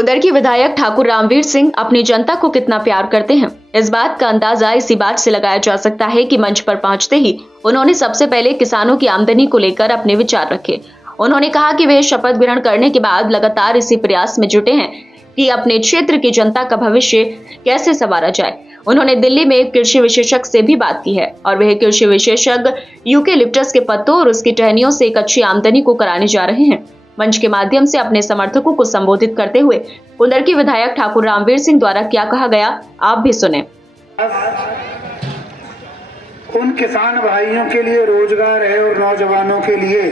कुंदरकी विधायक ठाकुर रामवीर सिंह अपनी जनता को कितना प्यार करते हैं, इस बात का अंदाजा इसी बात से लगाया जा सकता है कि मंच पर पहुंचते ही उन्होंने सबसे पहले किसानों की आमदनी को लेकर अपने विचार रखे। उन्होंने कहा कि वे शपथ ग्रहण करने के बाद लगातार इसी प्रयास में जुटे हैं कि अपने क्षेत्र की जनता का भविष्य कैसे संवारा जाए। उन्होंने दिल्ली में एक कृषि विशेषज्ञ से भी बात की है और वह कृषि विशेषज्ञ यूकेलिप्टस के पत्तों और उसकी टहनियों से एक अच्छी आमदनी को कराने जा रहे हैं। मंच के माध्यम से अपने समर्थकों को संबोधित करते हुए कुंदरकी विधायक ठाकुर रामवीर सिंह द्वारा क्या कहा गया, आप भी सुने। उन किसान भाइयों के लिए रोजगार है और नौजवानों के लिए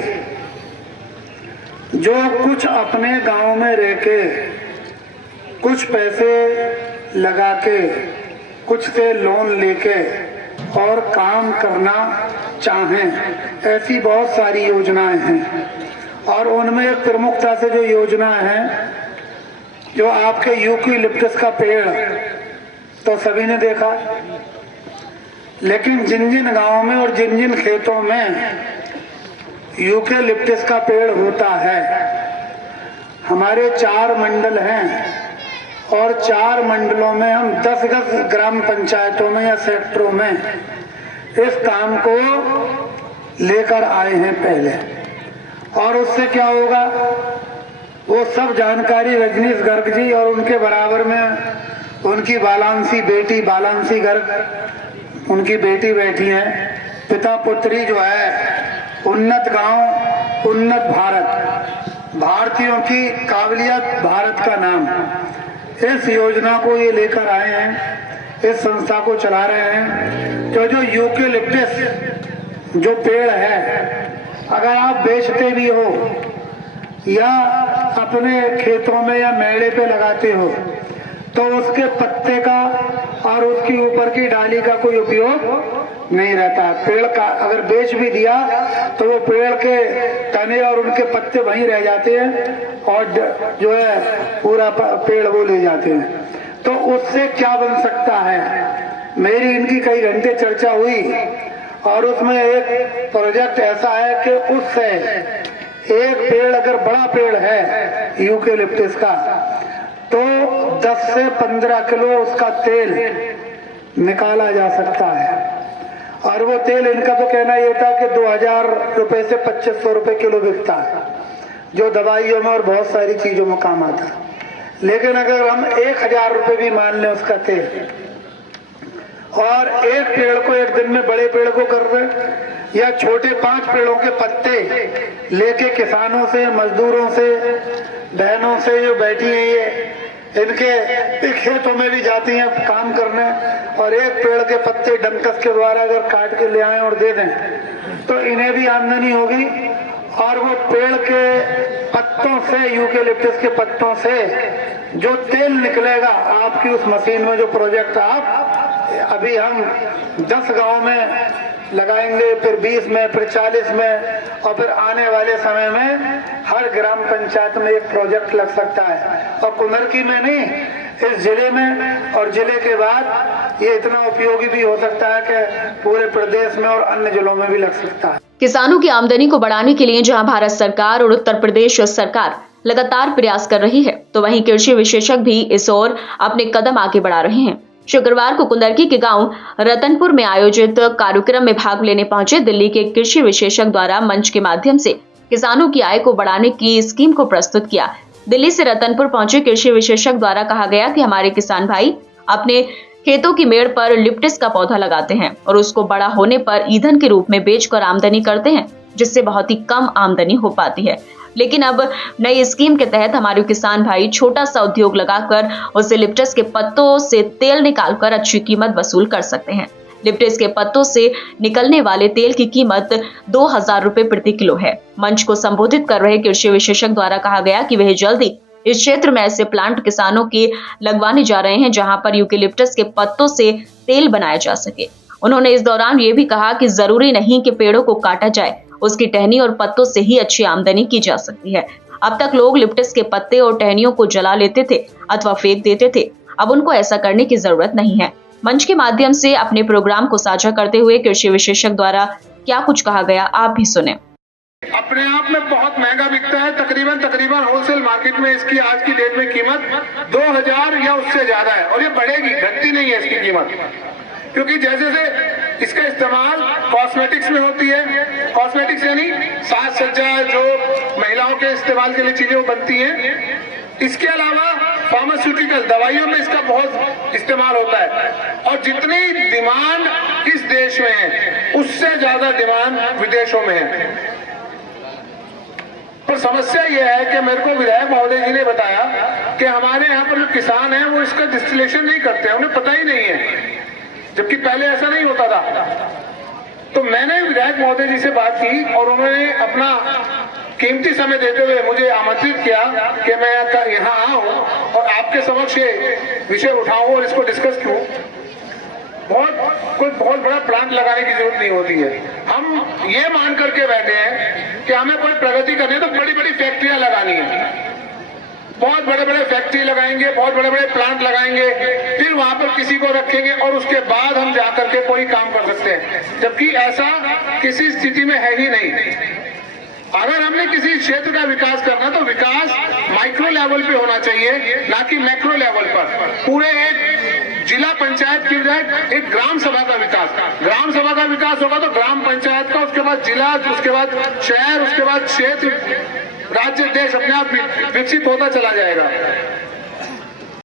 जो कुछ अपने गांव में रह के कुछ पैसे लगा के कुछ से लोन लेके और काम करना चाहें, ऐसी बहुत सारी योजनाएं हैं। और उनमें एक प्रमुखता से जो योजना है, जो आपके यूकेलिप्टस का पेड़ तो सभी ने देखा, लेकिन जिन जिन गांवों में और जिन जिन खेतों में यूकेलिप्टस का पेड़ होता है, हमारे 4 मंडल हैं और 4 मंडलों में हम 10-10 ग्राम पंचायतों में या सेक्टरों में इस काम को लेकर आए हैं पहले। और उससे क्या होगा, वो सब जानकारी रजनीश गर्ग जी और उनके बराबर में उनकी बालांसी बेटी बालांसी गर्ग, उनकी बेटी बैठी है। पिता पुत्री जो है, उन्नत गांव उन्नत भारत, भारतीयों की काबिलियत भारत का नाम, इस योजना को ये लेकर आए हैं, इस संस्था को चला रहे हैं। जो यूकेलिप्टस जो पेड़ है, अगर आप बेचते भी हो या अपने खेतों में या मेड़े पे लगाते हो तो उसके पत्ते का और उसकी ऊपर की डाली का कोई उपयोग नहीं रहता। पेड़ का अगर बेच भी दिया तो वो पेड़ के तने और उनके पत्ते वहीं रह जाते हैं और जो है पूरा पेड़ वो ले जाते हैं। तो उससे क्या बन सकता है, मेरी इनकी कई घंटे चर्चा हुई और उसमें एक प्रोजेक्ट ऐसा है कि उससे एक पेड़ अगर बड़ा पेड़ है यूकेलिप्टस का तो 10 से 15 किलो उसका तेल निकाला जा सकता है। और वो तेल इनका तो कहना ये था कि 2000 रुपए से 2500 रुपए किलो बिकता है, जो दवाइयों में और बहुत सारी चीजों में काम आता है। लेकिन अगर हम 1000 रुपए भी मान लें उसका तेल और एक पेड़ को एक दिन में बड़े पेड़ को कर रहे या छोटे 5 पेड़ों के पत्ते लेके किसानों से, मजदूरों से, बहनों से जो बैठी हैं, ये इनके खेतों में भी जाती हैं काम करने, और एक पेड़ के पत्ते डंकस के द्वारा अगर काट के ले आए और दे दें तो इन्हें भी आमदनी होगी। और वो पेड़ के पत्तों से, यूकेलिप्टस के पत्तों से जो तेल निकलेगा आपकी उस मशीन में, जो प्रोजेक्ट आप अभी हम 10 गांव में लगाएंगे, फिर 20 में, फिर 40 में, और फिर आने वाले समय में हर ग्राम पंचायत में एक प्रोजेक्ट लग सकता है। और कुंदरकी में नहीं, इस जिले में और जिले के बाद ये इतना उपयोगी भी हो सकता है कि पूरे प्रदेश में और अन्य जिलों में भी लग सकता है। किसानों की आमदनी को बढ़ाने के लिए जहां भारत सरकार और उत्तर प्रदेश सरकार लगातार प्रयास कर रही है, तो वहीं कृषि विशेषज्ञ भी इस ओर अपने कदम आगे बढ़ा रहे हैं। शुक्रवार को कुंदरकी के गांव रतनपुर में आयोजित कार्यक्रम में भाग लेने पहुंचे दिल्ली के कृषि विशेषज्ञ द्वारा मंच के माध्यम से किसानों की आय को बढ़ाने की स्कीम को प्रस्तुत किया। दिल्ली से रतनपुर पहुंचे कृषि विशेषज्ञ द्वारा कहा गया कि हमारे किसान भाई अपने खेतों की मेड़ पर लिप्टिस का पौधा लगाते हैं और उसको बड़ा होने पर ईंधन के रूप में बेचकर आमदनी करते हैं, जिससे बहुत ही कम आमदनी हो पाती है। लेकिन अब नई स्कीम के तहत हमारे किसान भाई छोटा सा उद्योग लगाकर उसे लिप्टिस के पत्तों से तेल निकालकर अच्छी कीमत वसूल कर सकते हैं। लिप्टिस के पत्तों से निकलने वाले तेल की कीमत 2000 रुपए प्रति किलो है। मंच को संबोधित कर रहे कृषि विशेषज्ञ द्वारा कहा गया कि वह जल्दी इस क्षेत्र में ऐसे प्लांट किसानों के लगवाने जा रहे हैं जहां पर यूकेलिप्टस के पत्तों से तेल बनाया जा सके। उन्होंने इस दौरान ये भी कहा कि जरूरी नहीं कि पेड़ों को काटा जाए, उसकी टहनी और पत्तों से ही अच्छी आमदनी की जा सकती है। अब तक लोग लिप्टिस के पत्ते और टहनियों को जला लेते थे अथवा फेंक देते थे, अब उनको ऐसा करने की जरूरत नहीं है। मंच के माध्यम से अपने प्रोग्राम को साझा करते हुए कृषि विशेषज्ञ द्वारा क्या कुछ कहा गया, आप भी सुने। अपने आप में बहुत महंगा बिकता है। तकरीबन होलसेल मार्केट में इसकी आज की डेट में कीमत 2000 या उससे ज्यादा है और ये बढ़ेगी, घटती नहीं है इसकी कीमत, क्योंकि जैसे जैसे इसका इस्तेमाल कॉस्मेटिक्स में होती है, कॉस्मेटिक्स यानी साज सज्जा जो महिलाओं के इस्तेमाल के लिए चीजें वो बनती हैं। इसके अलावा फार्मास्यूटिकल दवाइयों में इसका बहुत इस्तेमाल होता है और जितनी डिमांड इस देश में है उससे ज्यादा डिमांड विदेशों में है। पर समस्या यह है कि मेरे को विधायक महोदय जी ने बताया कि हमारे यहाँ पर जो किसान हैं वो इसका डिस्टिलेशन नहीं करते हैं, उन्हें पता ही नहीं है, जबकि पहले ऐसा नहीं होता था। तो मैंने विधायक महोदय जी से बात की और उन्होंने अपना कीमती समय देते हुए मुझे आमंत्रित किया कि मैं यहाँ आऊं और आपके समक्ष ये विषय उठाऊं और इसको डिस्कस करूं। कोई बहुत बड़ा प्लांट लगाने की जरूरत नहीं होती है। हम ये मान करके बैठे हैं कि हमें कोई प्रगति करनी है तो बड़ी बड़ी फैक्ट्रियां लगानी है, बहुत बड़े बड़े फैक्ट्री लगाएंगे, बहुत बड़े बड़े प्लांट लगाएंगे, फिर वहां पर किसी को रखेंगे और उसके बाद हम जाकर के कोई काम कर सकते हैं, जबकि ऐसा किसी स्थिति में है ही नहीं। अगर हमने किसी क्षेत्र का विकास करना तो विकास माइक्रो लेवल पे होना चाहिए, ना कि मैक्रो लेवल पर। पूरे एक जिला पंचायत की बजाय एक ग्राम सभा का विकास, ग्राम सभा का विकास होगा तो ग्राम पंचायत का, उसके बाद जिला, उसके बाद शहर, उसके बाद क्षेत्र, राज्य, देश अपने आप विकसित होता चला जाएगा।